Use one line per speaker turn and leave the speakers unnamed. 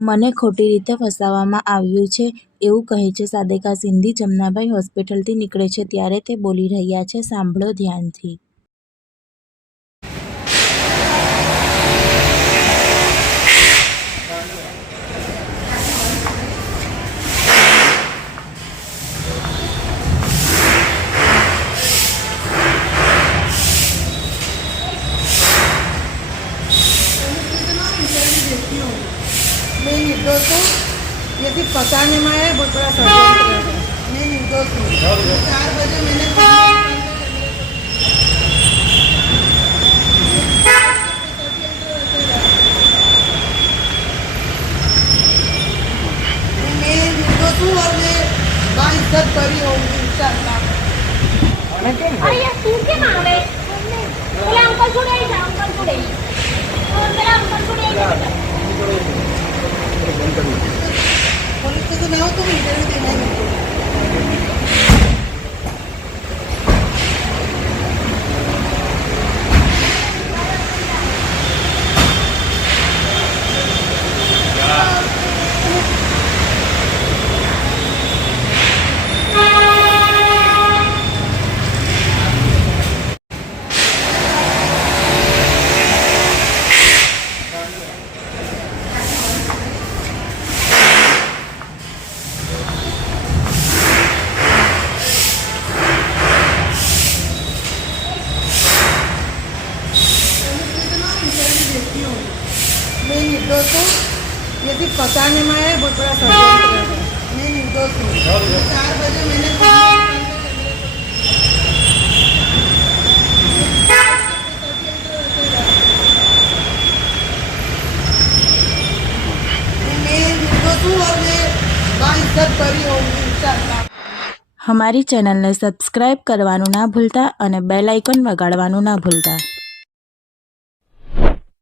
મને ખોટી રીતે ફસાવવામાં આવ્યું છે, એવું કહે છે સાદેકા સિંધી. જમનાભાઈ હોસ્પિટલથી નીકળે છે ત્યારે તે બોલી રહ્યા છે, સાંભળો ધ્યાનથી.
મેં લીધો હતો જેથી પસારનેમાં આવ્યા બહુ થોડા સહકાર મેં લીધો હતો ચાર બજે મેં ઇજ્જત કરી હોઉં ઇન્શાલ્લાહ અને
કેમ? અહીંયા શું કેમ આવે? ઓલા અંકલ જોડે જાવ અંકલ જોડે.
पुलिस स्टेशन आओ तो मैं निर्दोष हूँ ये सिर्फ फंसाने में है बहुत बड़ा षडयंत्र है मैं निर्दोष हूँ चार बजे मैंने मैं निर्दोष हूँ और मैं बाइज्जत करी होंगी इंशाल्लाह
અમારી ચેનલને સબસ્ક્રાઇબ કરવાનું ના ભૂલતા અને બેલ આઇકોન વગાડવાનું ના ભૂલતા